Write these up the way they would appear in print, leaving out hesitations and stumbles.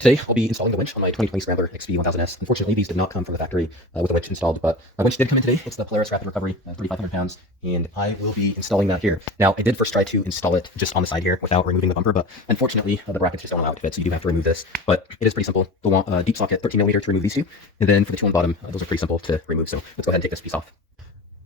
Today, I'll be installing the winch on my 2020 Scrambler XP1000S. Unfortunately, these did not come from the factory with the winch installed, but my winch did come in today. It's the Polaris Rapid Recovery, 3,500 pounds, and I will be installing that here. Now, I did first try to install it just on the side here without removing the bumper, but unfortunately, the brackets just don't allow it to fit, so you do have to remove this. But it is pretty simple. You'll want deep socket 13mm to remove these two, and then for the two on the bottom, those are pretty simple to remove, so let's go ahead and take this piece off.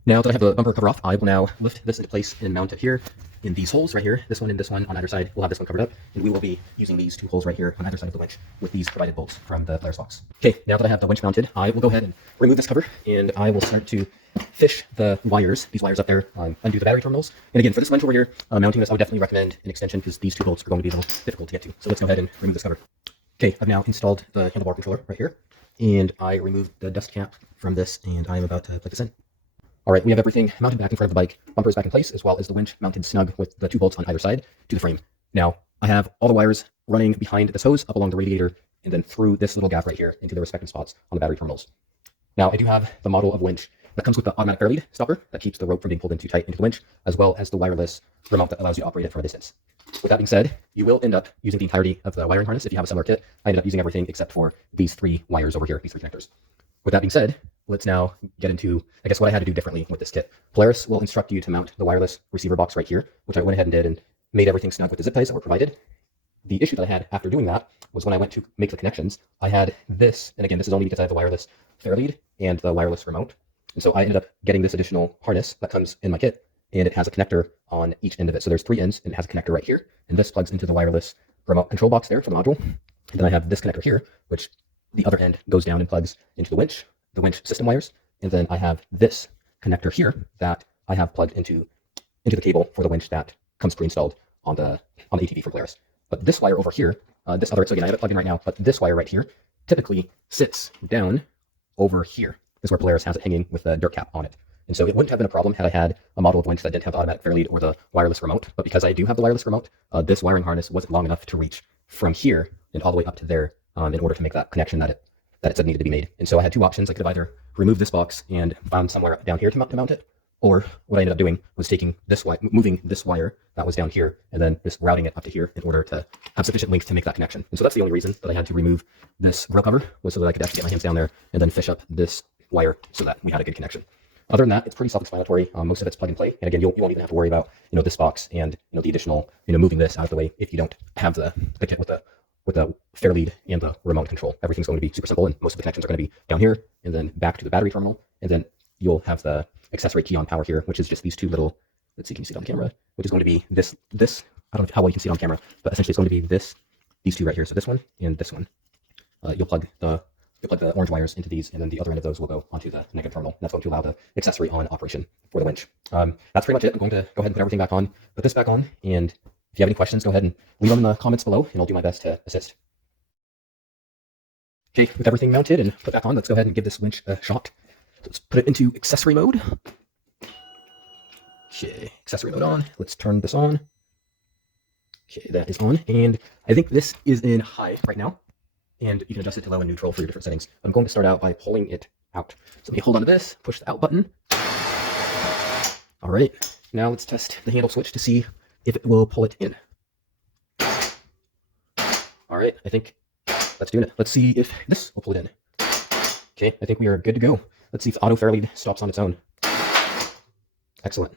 Now that I have the bumper cover off, I will now lift this into place and mount it here in these holes right here. This one and this one on either side. We'll have this one covered up, and we will be using these two holes right here on either side of the winch with these provided bolts from the Polaris box. Okay, now that I have the winch mounted, I will go ahead and remove this cover, and I will start to fish the wires, these wires up there, undo the battery terminals. And again, for this winch over here, mounting this, I would definitely recommend an extension because these two bolts are going to be a little difficult to get to. So let's go ahead and remove this cover. Okay, I've now installed the handlebar controller right here, and I removed the dust cap from this, and I'm about to put this in. All right, we have everything mounted back in front of the bike, bumpers back in place, as well as the winch mounted snug with the two bolts on either side to the frame. Now, I have all the wires running behind this hose up along the radiator and then through this little gap right here into the respective spots on the battery terminals. Now, I do have the model of winch that comes with the automatic fair lead stopper that keeps the rope from being pulled in too tight into the winch, as well as the wireless remote that allows you to operate it from a distance. With that being said, you will end up using the entirety of the wiring harness if you have a similar kit. I ended up using everything except for these three wires over here, these three connectors. With that being said, let's now get into, I guess, what I had to do differently with this kit. Polaris will instruct you to mount the wireless receiver box right here, which I went ahead and did and made everything snug with the zip ties that were provided. The issue that I had after doing that was when I went to make the connections, I had this, and again, this is only because I have the wireless fair lead and the wireless remote. And so I ended up getting this additional harness that comes in my kit, and it has a connector on each end of it. So there's three ends, and it has a connector right here, and this plugs into the wireless remote control box there for the module. And then I have this connector here, which the other end goes down and plugs into the winch system wires. And then I have this connector here that I have plugged into the cable for the winch that comes pre-installed on the ATV from Polaris. But this wire over here, this other, so again, I have it plugged in right now, but this wire right here typically sits down over here. This is where Polaris has it hanging with the dirt cap on it. And so it wouldn't have been a problem had I had a model of winch that didn't have the automatic fair lead or the wireless remote. But because I do have the wireless remote, this wiring harness wasn't long enough to reach from here and all the way up to there in order to make that connection that it said needed to be made. And so I had two options. I could have either removed this box and found somewhere down here to mount it, or what I ended up doing was moving this wire that was down here and then just routing it up to here in order to have sufficient length to make that connection. And so that's the only reason that I had to remove this grill cover, was so that I could actually get my hands down there and then fish up this wire so that we had a good connection. Other than that, it's pretty self-explanatory. Most of it's plug and play. And again, you won't even have to worry about, this box and, the additional, moving this out of the way if you don't have the kit with the fair lead and the remote control. Everything's going to be super simple, and most of the connections are going to be down here and then back to the battery terminal. And then you'll have the accessory key on power here, which is just these two little, let's see, can you see it on camera? Which is going to be this, I don't know how well you can see it on camera, but essentially it's going to be these two right here. So this one and this one. You'll plug the orange wires into these, and then the other end of those will go onto the negative terminal. And that's going to allow the accessory on operation for the winch. That's pretty much it. I'm going to go ahead and put everything back on, put this back on, and if you have any questions, go ahead and leave them in the comments below, and I'll do my best to assist. Okay, with everything mounted and put back on, let's go ahead and give this winch a shot. So let's put it into accessory mode. Okay, accessory mode on. Let's turn this on. Okay, that is on, and I think this is in high right now, and you can adjust it to low and neutral for your different settings. I'm going to start out by pulling it out. So let me hold on to this, push the out button. All right, now let's test the handle switch to see if it will pull it in. All right, I think that's doing it. Let's see if this will pull it in. Okay, I think we are good to go. Let's see if auto fair lead stops on its own. Excellent.